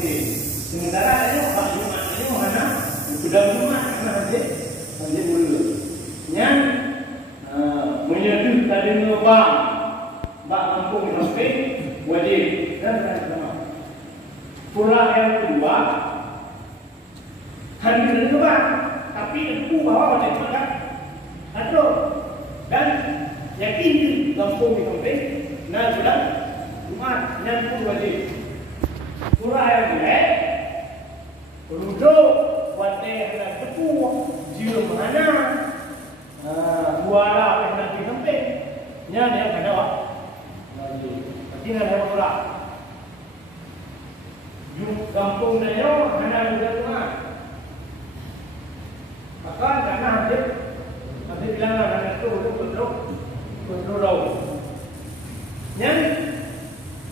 penting. Sementara ini Pak Jumat ini mana? Sudah Jumat karena nanti dulu. Yang menyatu tadi ngebang, bak kampung sampai wajib dan sama. Pula yang kedua, hadir ngebang, tapi aku bawa wajib makan. Atau dan yakin kampung sampai, nah sudah Jumat yang wajib. Pula yang kedua, ruduk wate hendak tepu jiwa mana buara hendak ditempe nya dia kada wa berarti ada pula ju kampung dayo hendak sudah rumah maka karena hadir bilang ada itu kontrol nya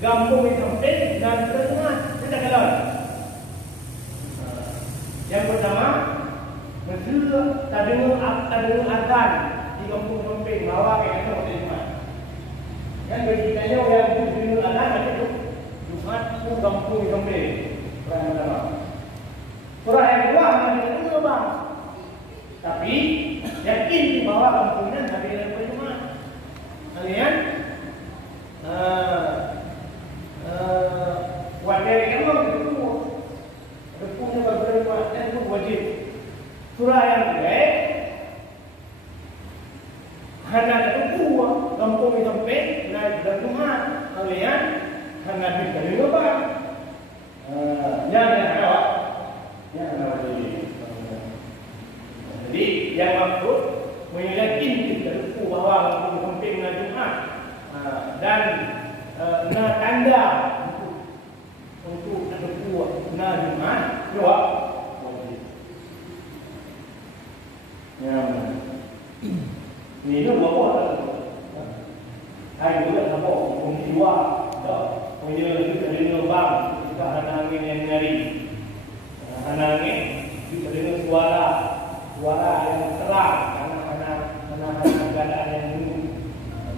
kampung ditempe dan rumah tidak ada. Yang pertama, mesti tadi akan di kampung Samping bawa ke kantor Jumat. Yang berikutnya yang tadi akan itu Jumat itu kampung Samping. Orang pertama. Surah yang kedua hanya itu bang. Tapi yakin bahwa kampungnya dari Jumat. Kalian wajar kamu itu punya beberapa itu wajib. Surah yang kedua, hanya ada dua kampung itu sampai naik dan rumah kalian hanya di lupa. Yang ada, yang ada jadi yang maksud meyakinkan bahwa kampung sampai naik rumah dan tanda untuk ada buat Jumat jawab wajib. Ya. Ini dua buat. Hai buat apa? Pengjiwa, punya itu dari lubang kita hanangin yang nyari. Hanangin kita dengar suara yang terang karena keadaan yang dulu.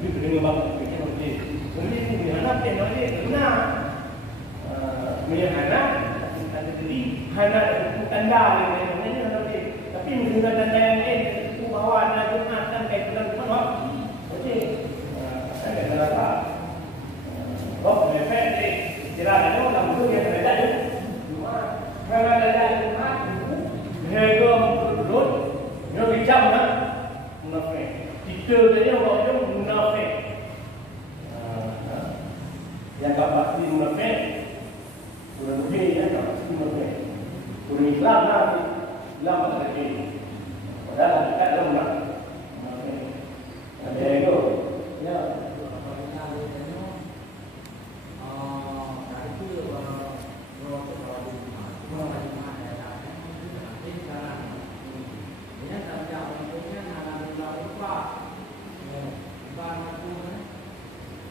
Itu dengar banget kita nanti. Nanti di mana nanti benar. Menyana ada jadi hanya tanda yang nanti tapi menggunakan tanda yang lain itu bawa ada Jumatan kayak bulan Ramadan okey ada berapa roh efek ni kira ada orang tu yang ada tu kalau ada Jumat hego rut yo bijak nak munafik kita dia orang tu munafik yang tak pasti munafik sudah lebih ya tak pasti munafik sudah Islam nanti Islam lagi padahal dekat dalam munafik ada itu ya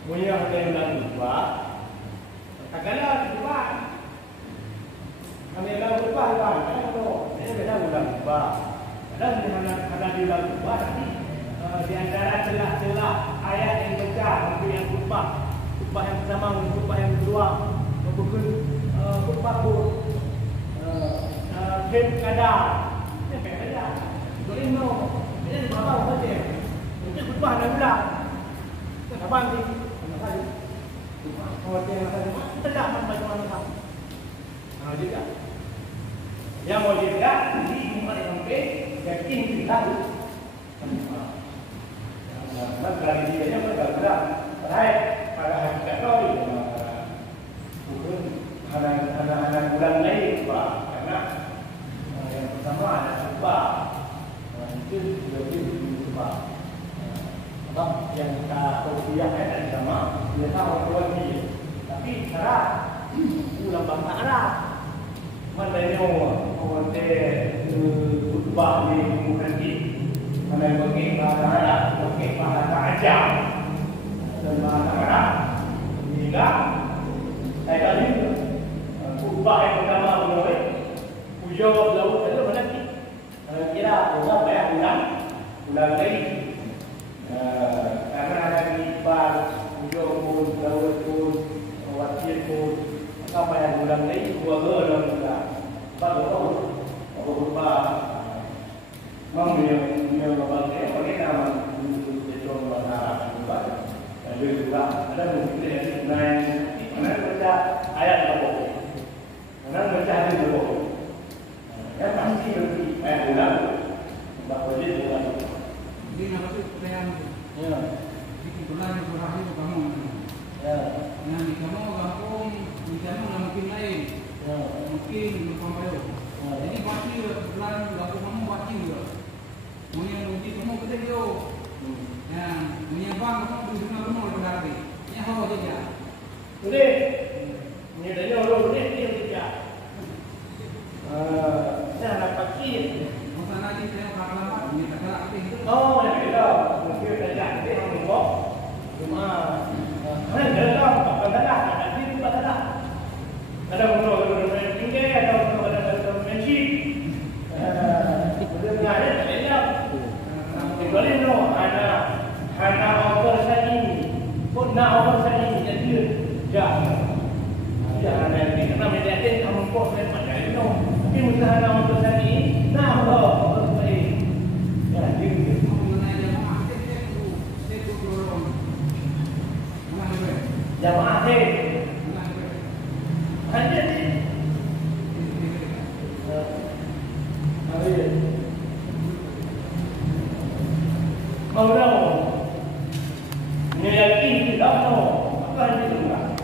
Mulia ada yang dah lupa, kagaklah lupa. Kami dah lupa, ini beda dah lupa. Ada di dalam lupa, tapi di antara celah-celah ayat yang baca untuk yang lupa yang pertama, lupa yang kedua, bukan lupa game kada, ini kada. Jadi ini apa saja? Mungkin lupa dah pula. Abang ni. Hotel kita tak macam-macam. Juga. Yang mau juga di Jumat sampai yakin kita tu. Dari dia nya bergerak. Baik pada hakikat kau bukan anak bulan lain pak. Karena yang pertama ada sebab itu lebih sebab yang kita kuliah ada sama dia tahu lagi tapi cara ulang bahasa Arab mana ni orang khutbah ni bukan di mana pakai bahasa Arab pakai bahasa Ajam dan bahasa Arab hingga saya tadi khutbah yang pertama mulai jawab laut itu mana ni kira orang banyak ulang lagi karena ada di bar, ujung pun, daun pun, wakil pun, apa yang bulan ini dua dalam bulan. Baru berupa mengambil berbagai nama untuk dicoba bahasa dan juga ada mungkin yang mana baca ayat apa, mana baca hadis apa, yang pasti lebih bulan, bahawa dia bulan. Ini apa tu yang di bulan berakhir kamu. Yang di kamu kampung, di kamu mungkin lain, mungkin berkompil. Jadi pasti bulan kampung kamu pasti juga. Punya mungkin kamu kita dia. Yang punya bang kamu di sana kamu lebih lagi. Yang hawa saja. Boleh. Ini dia orang boleh dia saja. Saya nak pakir. Masa lagi saya lama ini tak ada itu. Oh, ada. Mungkin saja dia orang buat. Cuma mana ada apa dah? Ada di mana dah? Ada untuk tinggi, ada untuk menci. Betul ada ada. Kalau no hana over sani, pun na over sani jadi jangan nanti karena mediatin kamu kok saya pakai no. Tapi mesti hana over sani, na over sani. Ya, jadi jamaah deh. Hanya ni. Mau yakin tidak tahu apa yang ditunggu.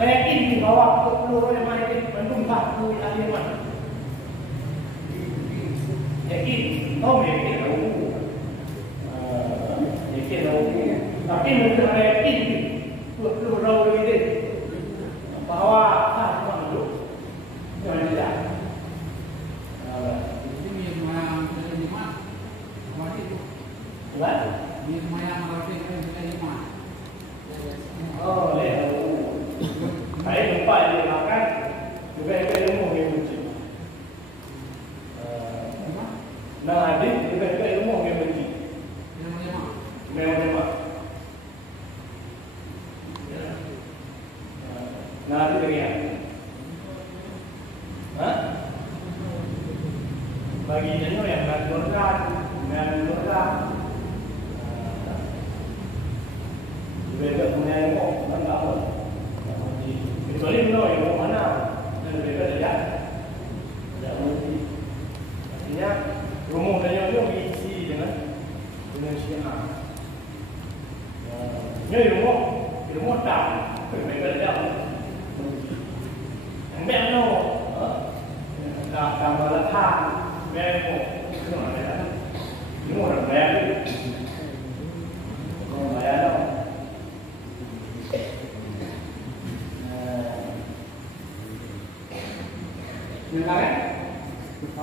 Yakin bahwa peluru yang main menunggu tu aliran. Yakin, tahu yakin tahu. Yakin tahu. Tapi mesti yakin peluru ini bahwa tak mahu. Jangan tidak. Ini yang mana kita lihat, wajib. What? Ini yang mana kita lihat. Oh, leh. Saya lupa dia makan juga ilmu yang benci. Nah, adik juga ilmu yang benci. Memang. Nah, adik dia. Hah? Bagi jenuh yang berdoa, juga punya ilmu, mana tahu. Kecuali no yang mana dan mereka tidak mengerti. Artinya rumah dan yang diisi dengan syiar. Ini rumah tak mereka tidak mengerti. Yang no tak letak mereka itu mana? Rumah orang bayar, orang bayar no.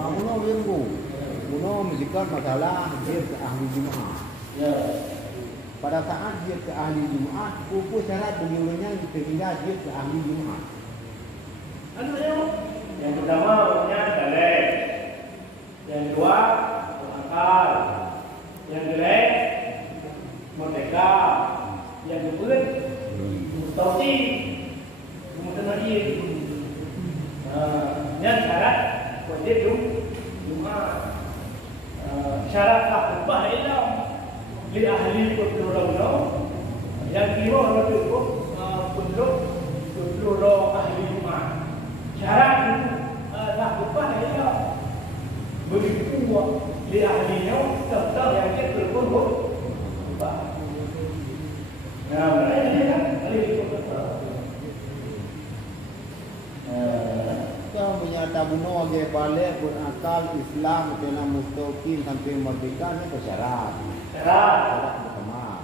Muno ilmu, muno menjadikan masalah dia ke ahli Jumaat. Ya. Pada saat dia ke ahli Jumaat, pupuk syarat bagaimana sehingga dia ke ahli Jumaat. Yang pertama punya dalil, yang kedua akal, yang jelek merdeka, yang keempat mustahil, mustahil. Yang syarat wajib Jumaat. Syarat takubah ialah li ahli kulturau. Yang kelima wajib kulturau ahli Jumaat. Syarat takubah ialah beri kuat li ahlinya serta yang kulturau. Nah, mereka dia kan ahli kulturau. Kalau menyata bunuh dia balik berakal Islam kena mustaqim sampai merdeka ni bersyarat. Syarat pertama.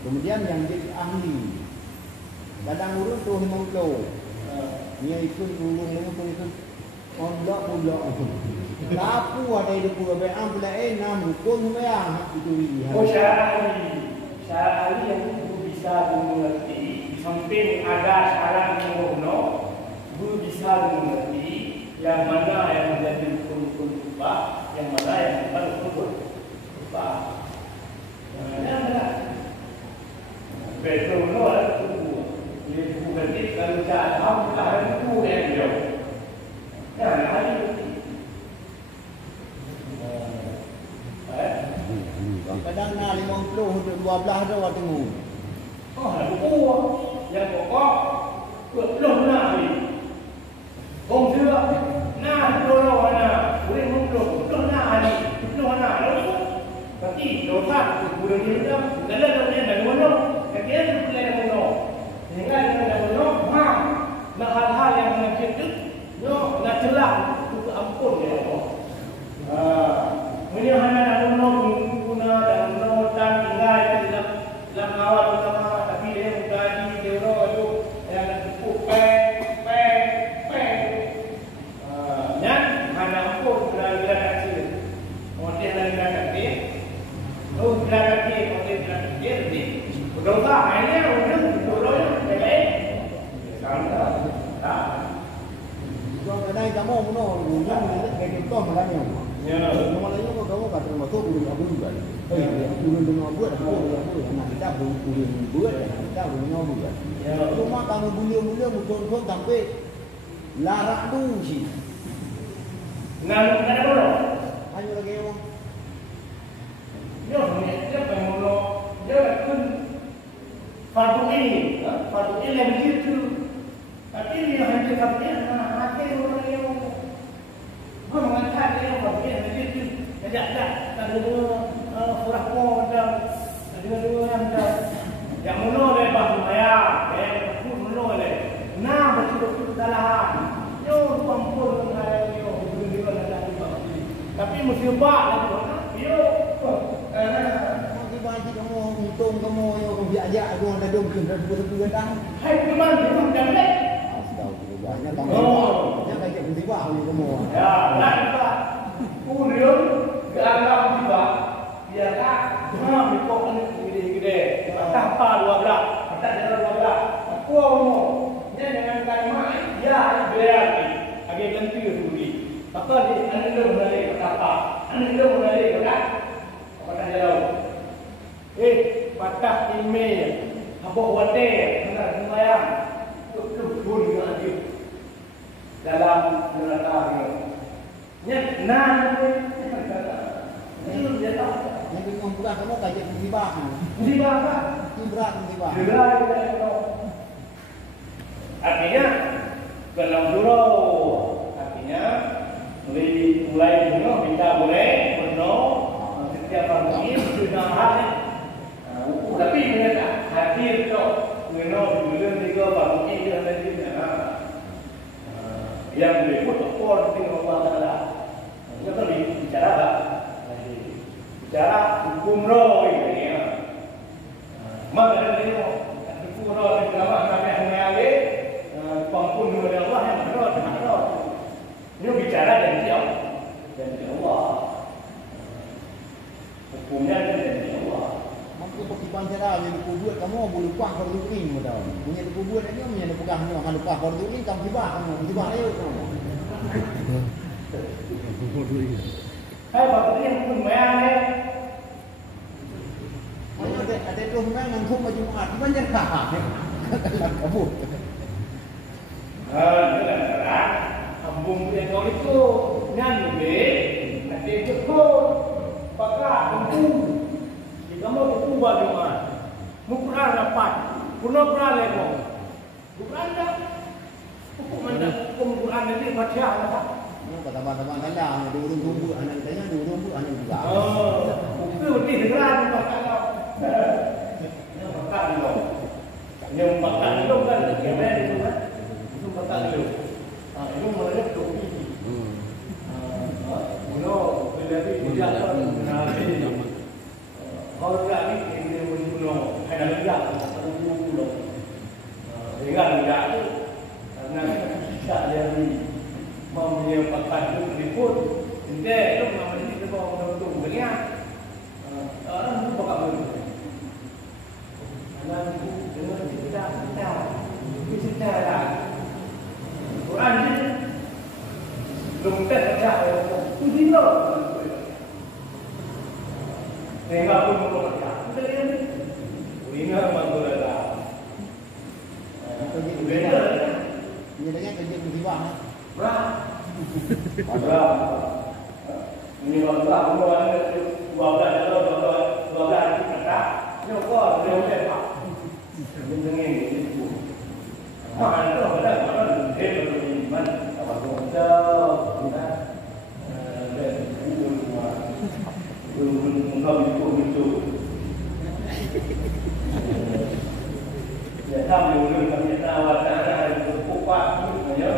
Kemudian yang jadi ahli. Kadang urut tu himau. Dia ikut ulung tu itu ondak pula. Tapu ada di pura beang pula nam hukum beang itu dia. Oh syarat ahli yang bisa mengerti samping ada syarat yang bisa mengerti yang mana yang menjadi hukum ubah, yang mana yang bukan hukum ubah. Yang mana? Betul no, itu bukan kalau cara 12 dah awak tengok. Oh, ada buku yang pokok belum nak ni. Kong juga nak dorong mana, boleh belum nak ni, belum nak lalu. Tapi dosa boleh dia dalam dia dah mono, dia boleh dah mono. Sehingga dia dah mono, nak hal-hal yang menakutkan, nak celah untuk ampun dia. Ini hanya dah mono guna dan mono dan tinggal dalam awal utama. Tapi dia mengkaji teori itu yang cukup dan mana ampun gerakan kecil. Kemudian gerakan kecil, gerakan kecil ni. Dosa hanya ujung dorongnya baik. Sama tak. Kalau kadang kamu mono ujung kayak contoh malahnya. Ya. Malahnya kamu kata masuk ujung abu juga. Ujung dengan buat apa nak kita ujung buat kita ujung buat. Cuma kamu mulia-mulia muncul sampai larak tu sih. Nak apa? Hanya lagi orang. Dia pengen dia kan fardu ini yang begitu. Tapi dia hanya fardu ini, hati orang yang gua mengatakan dia fardu ini begitu. Tak ada furah pun dan yang mula le bah maya, pun mula le. Nah betul kesalahan. Yo pampur dengan yo berdua ada di bawah. Tapi musibah lagi yo Bagi kamu untung kamu yang biak-biak aku ada dong kena betul datang. Hai teman kita jamlet. Astagfirullah. Kamu. Yang kayak musibah kamu. Ya, nak Kurion dianggap juga biarlah cuma mikok ini gede-gede. Tak apa 12, tak jalan 12. Aku mau dengan kalimat ya berarti agak ganti suri. Apa di anda mulai apa? Anda mulai kan? Apa jalan? Patah email apa wate benar sembahyang tu pun lagi dalam neraka ni. Nah, itu dia tahu. Yang bingung pula kamu kajian musibah. Musibah apa? Berat musibah. Berat kita tahu. Artinya kalau surau, artinya mulai kita boleh penuh setiap hari sudah hari. Tapi mereka hadir tu, penuh bulan 3 hari kita nanti yang berikut pun tinggal Allah. Kita bicara apa? Bicara hukum roh ini. Maka dia hukum roh itu nama yang mengalir pengampun dari Allah yang roh. Ini bicara dari siapa? Dari Allah. Hukumnya dari Allah. Maka pertipan cara yang dikubur kamu boleh lupa fardu ini betul. Punya dikubur ini punya dipegahnya akan lupa fardu ini kamu tibah ayo kamu. Hai fardu ini pun mana? Ada tu memang menghukum Jumaat banyak kah? Kabur. Itulah ambung yang kau itu nyanyi nanti cukup pakar tentu. Kamu hukum Jumaat, mukran dapat, puno pernah lego, bukan dah. Hukum mana? Hukum Quran nanti baca apa? Teman-teman kalian dulu tunggu anak saya dulu tunggu anak juga. Itu ni dengar pakar lo. Yang pakar lo kan kena itu kan? Itu pakar lo. Itu mereka tu. Puno bila dia dia kalau tidak ni dia punya ada ledak atau pulau. Dengan ledak tu nanti kita dari menyiapkan itu report. Jadi itu namanya kita bawa untuk beliau. Orang itu bakal beli. Anak itu dengan kita lah. Quran ni belum terbaca. Tu dia. Tengah pun membaca. Ingat mantul dah. Ini dengan kerja musibah. Berapa? Ini berapa? Dua belas kata. Yo kok dia Pak. Dengan itu. Mana tu ada betul ni man apa tu kita ya tahu dulu kami tahu ada kuat ya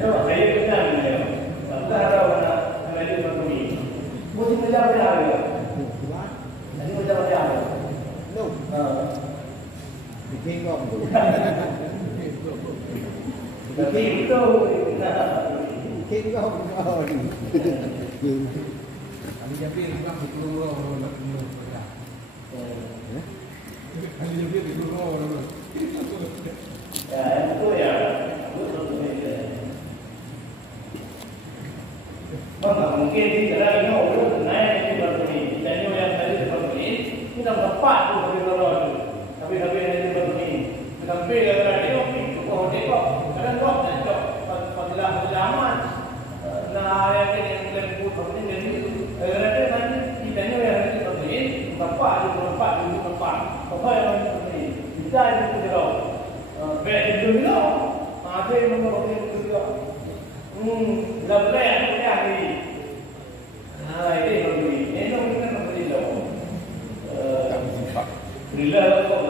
ya saya kenal dia tak tahu nak ada macam ni mesti menjawab dia jadi menjawab dia no bikin kok bikin tu bikin kok Kami jadi orang berkeluar orang berkeluar. Kami jadi berkeluar orang. Ya itu ya. Maka mungkin di dalam ini naik seperti ini. Dan yang tadi seperti ini kita tepat tu berkeluar. Tapi yang seperti ini sampai dalam ini oh tengok kadang kok tak fadilah zaman. Nah yang lembut seperti ini ada nanti kita ni yang nanti seperti ini tempat. Apa yang seperti ini kita itu tidak. Baik itu tidak. Ada yang mengorbankan itu tidak. Lebih yang ini. Nah ini seperti ini. Ini mungkin seperti itu. Bila kok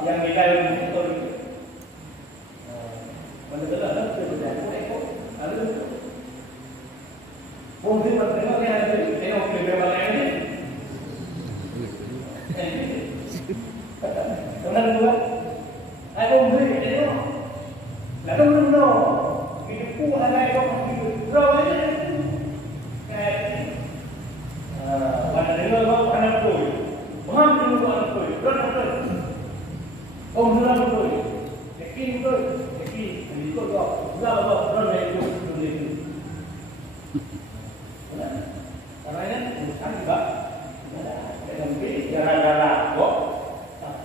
yang di dalam itu benar-benar ada mungkin bertengok yang ada tengok kebebasan ini benar juga ada mungkin tengok lalu no itu ada yang itu berapa ini pada dengar apa anak boy maham dulu anak boy berapa Om sudah betul, yakin betul, yakin ikut kau, sudah betul itu. Karena bukan juga, tapi gara-gara kok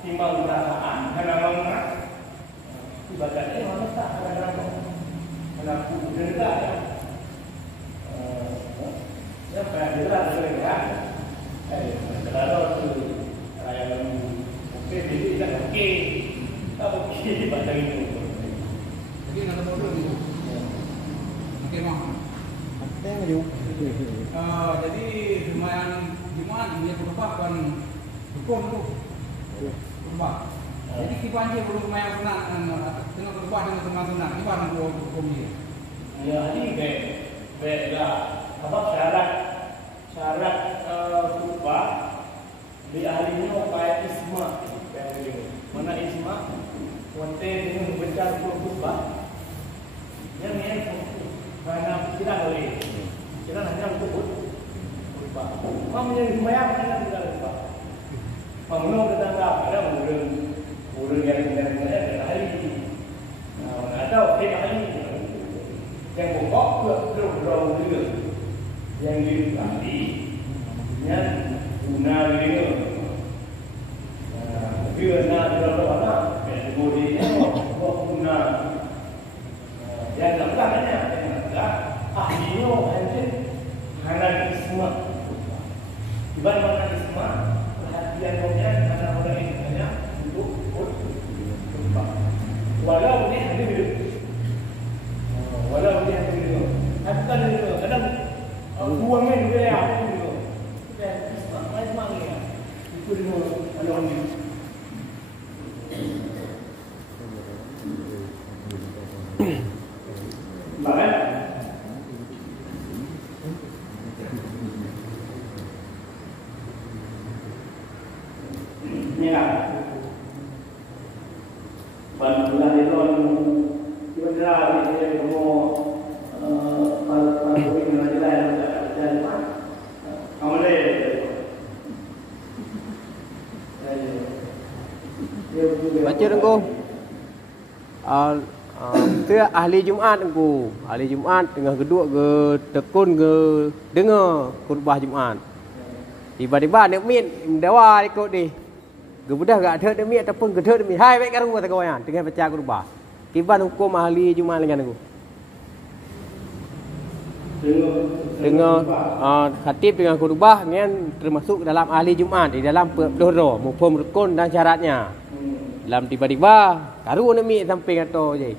timbang perasaan, karena mengenal ibadahnya mana tak gara-gara kok, karena denda ya. Ya pada denda denda, kalau tu ayam okey jadi tak okey. Tak okey baca itu. Jadi nak bodoh ni. Okey mah. Tengok ju. Jadi lumayan gimana dia merupakan hukum tu. Berubah. Jadi kita anjir belum lumayan senang tengok berubah dengan senang-senang. Ini baru hukum ni. Ya ini baiklah. Apa syarat berubah di ahlinya upaya isma. Mana isma konten dengan membaca khutbah yang karena tidak boleh kita hanya untuk khutbah kamu yang sembahyang hanya tidak khutbah kamu tetangga ada urun yang hari ini atau kita hari ini yang pokok berau yang dikali yang guna ini Bila berapa kemudian guna yang namanya ahlinya hanya analisme bukan analisme perhatian kemudian karena orang ini hanya untuk walau dia hadir hatta itu kadang dua men dia apa itu isma ya itu dulu alon Baik. Ya. Bantulah itu, kita di sini semua Baca dengku. Itu ahli Jumaat dengku. Ahli Jumaat dengan kedua ke tekun ke dengar khutbah Jumaat. Tiba-tiba nak mit dewa ikut di. Gebudah gak ada demi ataupun gede demi. Hai baik karu kata kawan dengan baca khutbah. Kiban hukum ahli Jumaat dengan dengku. Dengar khatib dengan khutbah dengan termasuk dalam ahli Jumaat di dalam peloro mufhum rukun dan syaratnya. Dalam tiba-tiba karu demi sampai kata je.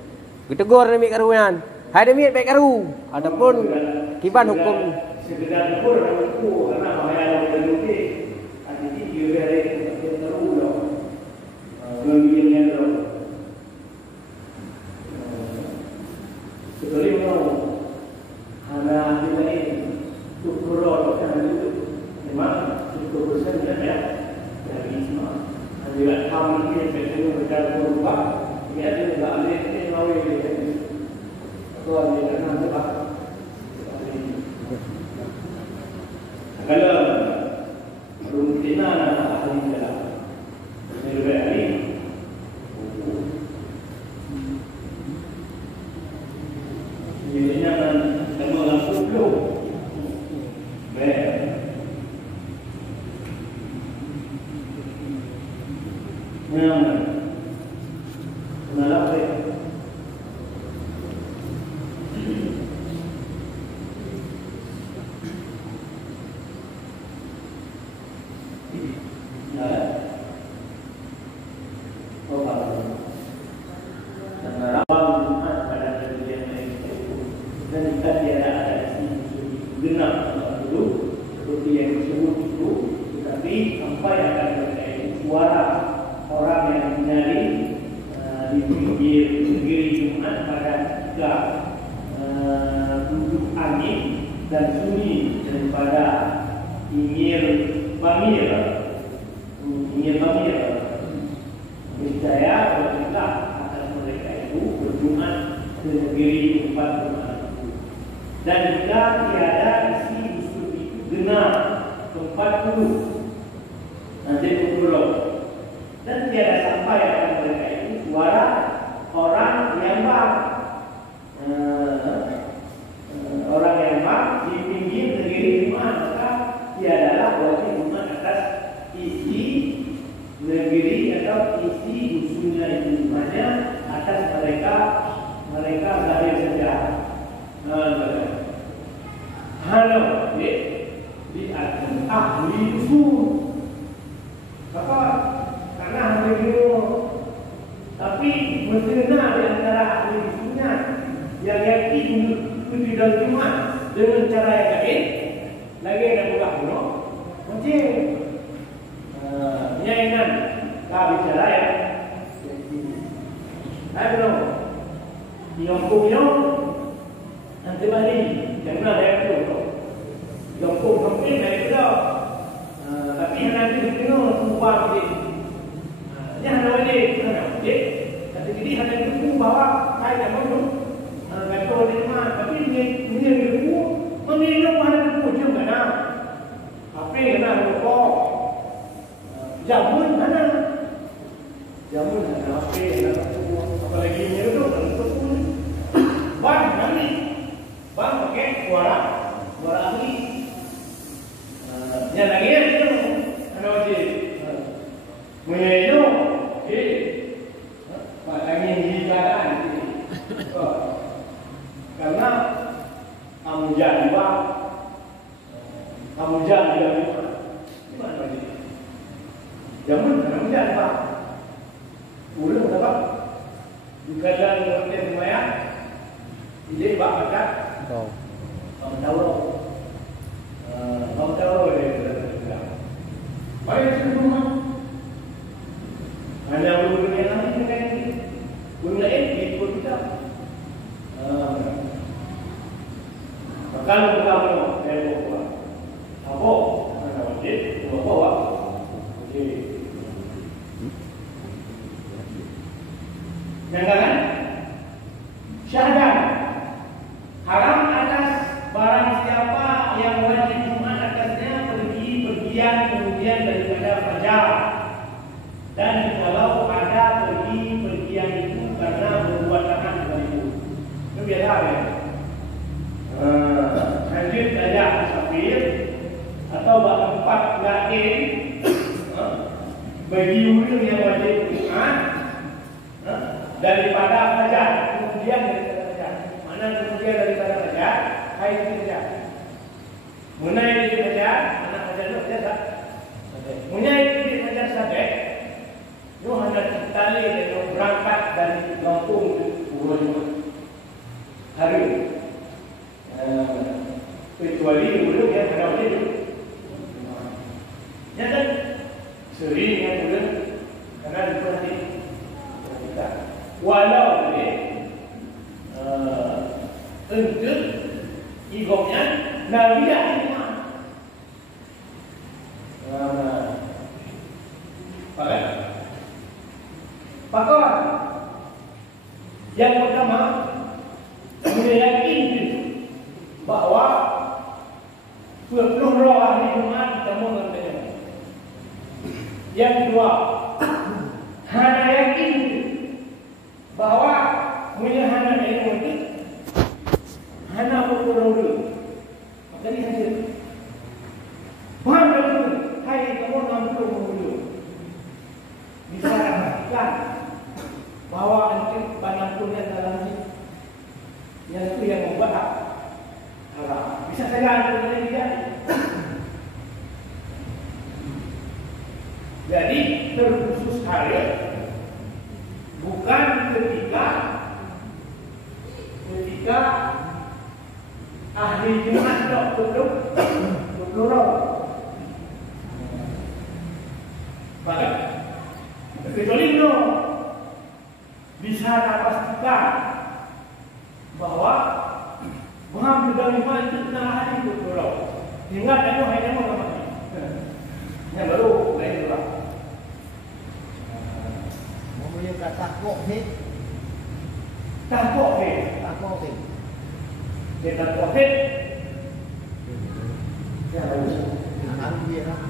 Getegur demi karu kan. Hai demi baik karu ataupun kiban hukum sekedar tegur aku karena bahaya orang lebih ada di dia ada terus loh. Menginginnya loh. Sebelum ada di lain tukurol kan itu memang cukup besar ya dari semua. Bila kamu ini betul berjalan berubah, dia juga ambil ini mau ini. Tuan dia nak apa? Kalau belum kena ahli dalam lebih ahli. Jadinya kan semua langsung belum. Baik. Memang. Kenapa sih? Syahadat haram atas barang Dan kalau ada pergian itu karena membuat tangan dengan itu, itu biasa ya. Lanjut saja musafir atau tempat lain bagi orang yang wajib Jumat daripada fajar, kemudian daripada fajar. Mana kemudian daripada fajar? Hai fajar. Munai dari fajar, mana fajar itu fajar. Munai dari fajar sampai itu hanya tali dan berangkat dari kampung Pulau Jumat hari. Kecuali belum yang ada wajib. Ya kan? Sering yang belum karena diperhati. Walau ini untuk igoknya Nabi ini Pakar yang pertama meyakini bahwa 20 roh hari Jumat ditemu dengan yang kedua hanya yakin bahwa punya hana yang itu hana berkurang jadi hasil paham betul hai kamu ngambil dulu bisa pastikan bahwa nanti banyak punya dalam yang itu yang membuat bisa saja ada dia. Jadi terkhusus hari bukan ketika ahli Jumat belum bahkan kecuali no bisa pastikan bahwa Muhammad dari mana itu benar hari itu belum ingat itu hanya mau yang baru lain juga Dia kata COVID. tak COVID dia tak COVID ya Anak dia lah.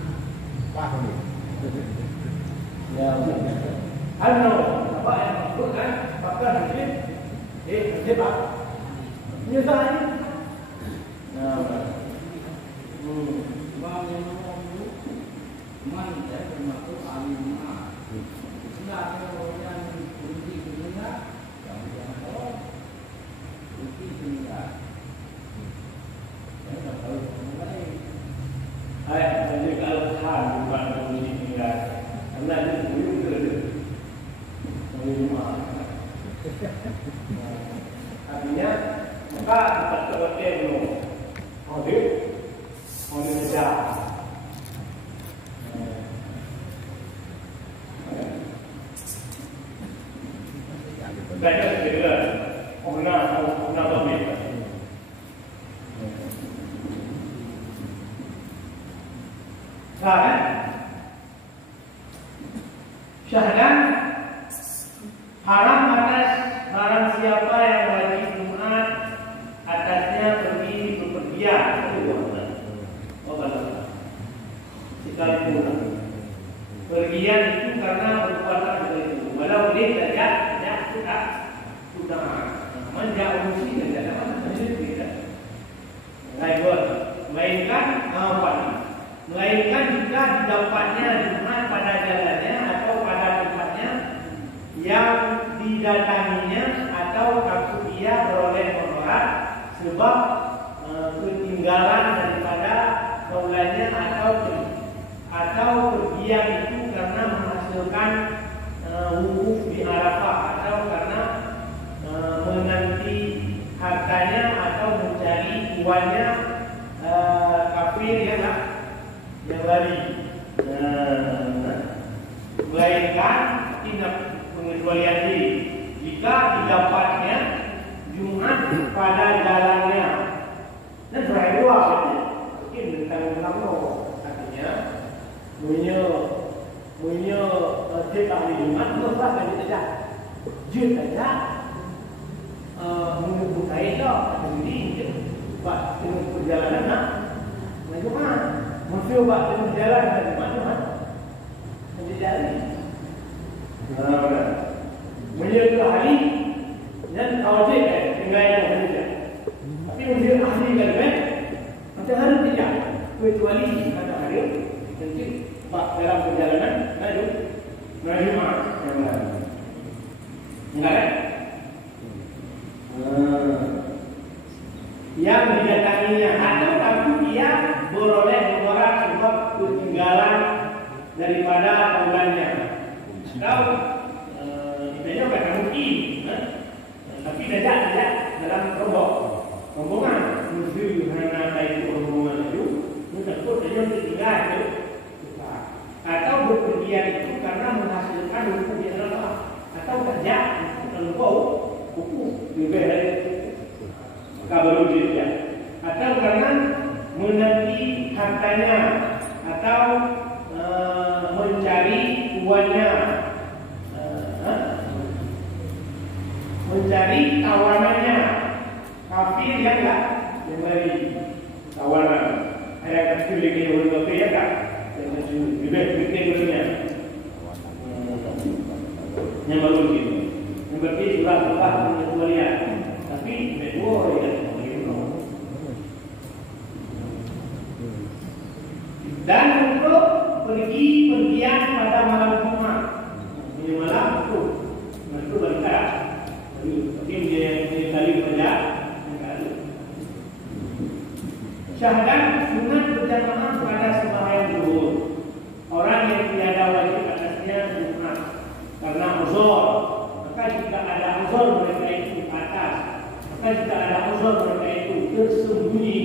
Paham dia. ya ano apa yang maksud kan pakar mungkin hebat nyesal ini Bang yang ngomong dulu, man saya termasuk ahli Jumat. Tidak ada orang yang berhenti dunia, jangan tahu berhenti dunia. Saya tak tahu mulai. jadi kalau kan bukan bunyi tinggal karena itu bunyi terus artinya maka tempat terbaik dulu audit saja banyak juga orang lebih kan syahadat haram atas barang siapa yang wajib Jumat atasnya pergi bepergian sekalipun pergian itu karena berpuasa itu walau dia tidak sudah menjauhi dan mana tidak melainkan jika didapatnya Jumat pada jalannya atau pada tempatnya yang didatanginya atau takut ia beroleh honorar sebab ketinggalan daripada kaulanya atau pergian itu karena menghasilkan wukuf di Arafah atau karena menanti hartanya atau mencari uangnya kafir ya tak yang lari melainkan tindak pengecualian diri jika didapatnya Jumat pada jalannya dan terakhir dua mungkin tentang artinya punya tiap hari Jumat teruslah kan saja jut saja menunggu kain dah jadi buat perjalanan nak Jumat mesti buat jalan dari mana menjadi Menjadi ahli dan awal tinggal yang berbeza. Tapi menjadi ahli kan, macam harus tidak kecuali kata hari nanti dalam perjalanan menuju enggak kan? Yang didatanginya atau tapi dia beroleh orang sebab ketinggalan daripada taulannya. Atau kita kata mungkin, tapi tidak dalam rombongan menuju mana itu rombongan itu, mungkin dia tinggal itu, atau bepergian itu karena menghasilkan hukum yang lama, atau kerja terlampau hukum lebih dari maka baru dia, atau karena menanti hartanya, atau mencari uangnya. Mencari tawanannya, kafir ya enggak, yang beri tawanan. Ada kafir lagi orang kafir ya enggak, yang juga fikir dunia. Yang baru gitu, yang berarti surat Allah menyebutnya, tapi berdua ya. Dan untuk pergian pada malam Jumat, ini malam itu berkah. Mungkin dia kali kerja syahadat sunat berjamaah pada sembahyang zuhur. Orang yang tiada wajib atasnya sunat karena uzur. Maka jika ada uzur mereka itu ke atas, maka jika ada uzur mereka itu tersembunyi,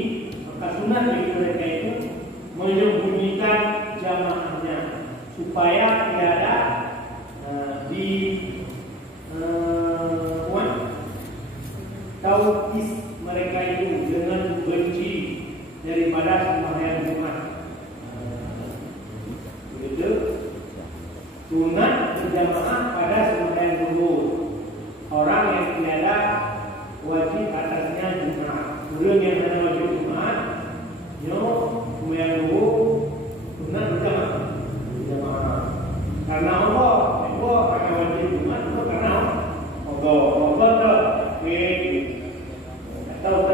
maka sunat bagi mereka itu menyembunyikan jamaahnya supaya tiada tauhid mereka itu dengan benci daripada sembahyang Jumat. Begitu. Sunat berjamaah pada sembahyang zuhur. Orang yang tiada wajib atasnya Jumat. Orang yang hanya wajib Jumat, sembahyang zuhur sunat berjamaah. Karena Allah karena wajib Jumat, karena Allah atau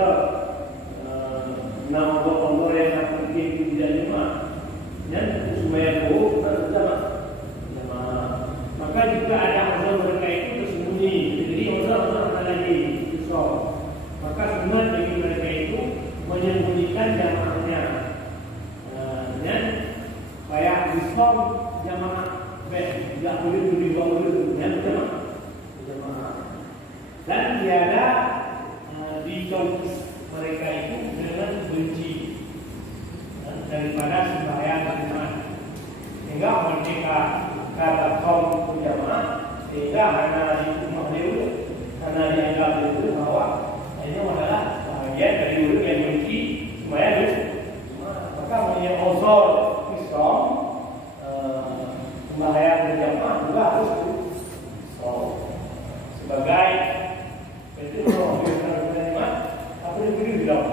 nama Allah yang mungkin tidak lima, dan supaya buruk bersama. Maka jika ada uzur mereka itu tersembunyi, jadi uzur lagi besar, maka sunat bagi mereka itu menyembunyikan jamaahnya, dan supaya besar jamaah tidak boleh dibawa dengan jamaah. Dan tiada dicautis mereka itu dengan benci daripada sembahyang Jumat, sehingga mereka kata kaum berjamaah sehingga karena di rumah dia karena dianggap itu bahwa ini adalah bahagian dari orang yang benci sembahyang Jumat, maka punya unsur Islam sembahyang berjamaah juga harus sebagai itu apa yang bilang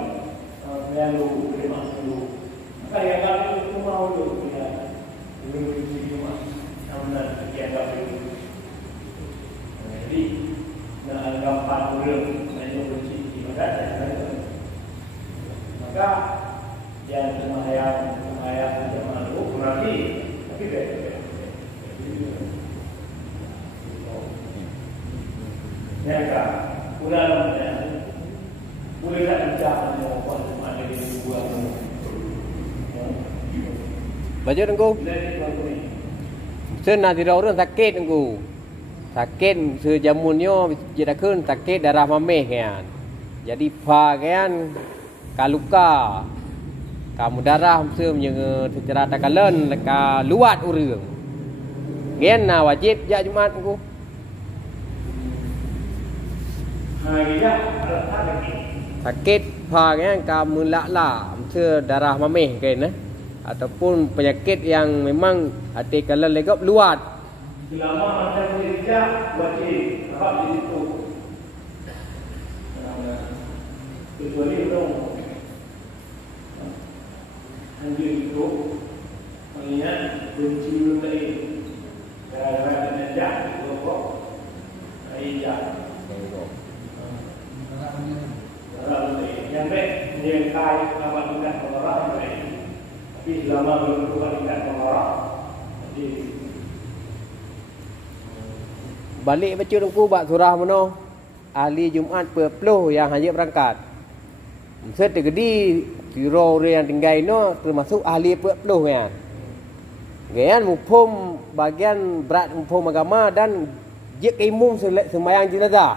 lalu terima dulu. Maka yang kami itu mau dulu ya, dulu di rumah, namun sekian kali itu. Jadi nak anggap orang yang benci ibadat dan maka yang sembahyang jamaah itu berarti tapi beda. Ya kan, ulang boleh tak bincang dengan puan Jumat dari buah tu. Baca engkau. Sen nak tidak orang sakit engkau. Sakit sejamunnya jadi kun sakit darah mameh kan. Jadi pa kan kaluka. Kamu darah sem yang secara takalan leka luat urang. Gen na wajib jak Jumat engkau. Sakit pa kan kamu lakla se darah mameh kan ataupun penyakit yang memang hati kalau legap luat. Selama macam kerja wajib sebab di situ. Kecuali dong. Anjir itu mengingat benci lain. Gara-gara menjak lama belum keluar tingkat pengarah. Jadi balik baca dengku bak surah mana ahli Jumaat perpuluh yang hanya berangkat. Set tergedi kira orang yang tinggal ini termasuk ahli perpuluh kan. Kan mumpum bagian berat mumpum agama dan dia keimum sembahyang jenazah.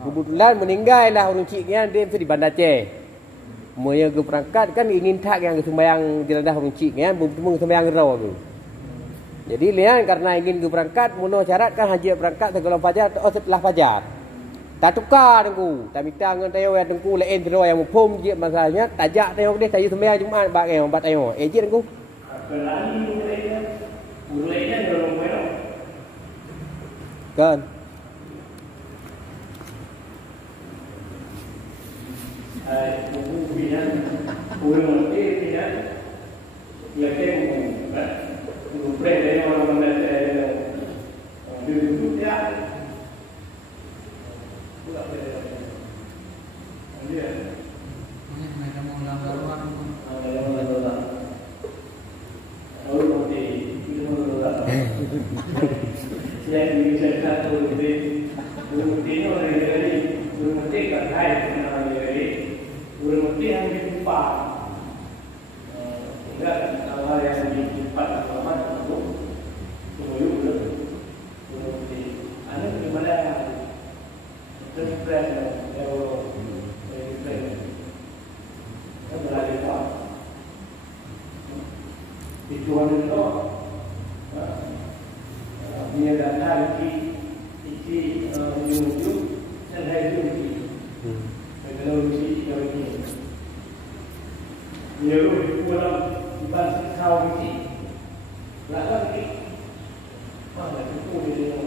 Kebetulan meninggal lah orang cik kan dia di Bandar Aceh. Mereka ke berangkat kan ingin tak yang sembahyang jenazah orang cik kan mumpung sembahyang raw tu. Jadi lian karena ingin ke berangkat mono syarat kan haji berangkat sebelum fajar atau setelah fajar. Tak tukar dengku. Tak minta dengan tayo yang dengku lain terus yang mumpum je masalahnya tajak tayo dia tayo sembahyang Jumaat bak kan obat tayo. Je dengku. Kan. Urang mesti dia kan umumnya dari orang Malaysia dulu dia pula dia Mereka mau langgaran pun. Saya bisa satu dari mungkin orang dari mungkin kan hai orang dari mungkin yang jumpa enggak hal yang cepat lama untuk semua mungkin ada di mana terpres kalau berada di tuan itu dia datang di YouTube dan hari itu kalau mesti kalau ini dia pulang dibanding kau ini lagi mana itu dia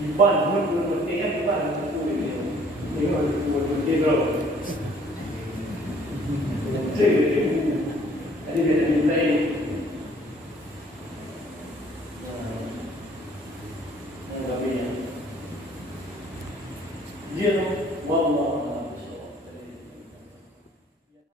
dibanding menurutnya dibanding itu dia menurutnya jadi